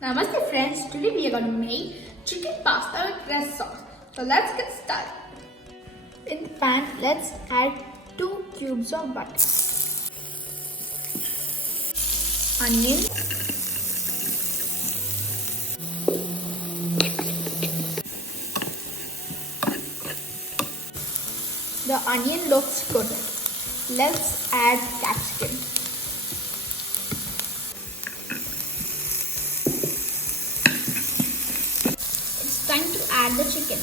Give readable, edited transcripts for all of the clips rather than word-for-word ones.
Namaste friends, today we are going to make chicken pasta with red sauce. So let's get started. In the pan, let's add 2 cubes of butter, onion, the onion looks good. Let's add capsicum. It's time to add the chicken.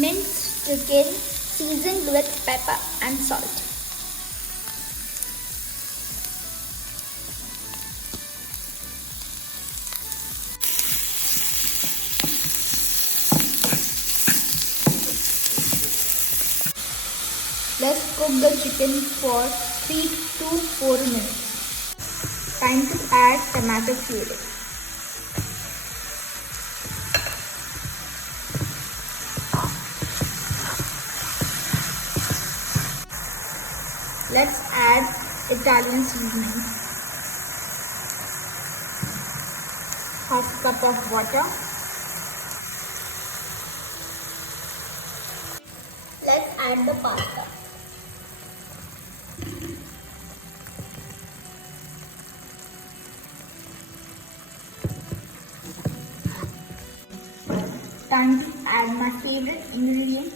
Minced chicken seasoned with pepper and salt. Let's cook the chicken for 3 to 4 minutes. Time to add tomato puree. Let's add Italian seasoning. Half cup of water. Let's add the pasta. Time to add my favorite ingredient,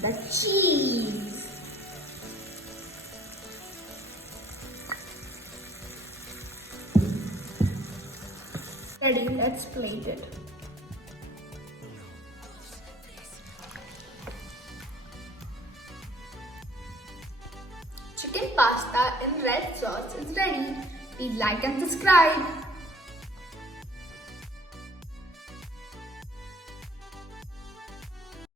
the cheese. Ready, let's plate it. Chicken pasta in red sauce is ready. Please like and subscribe.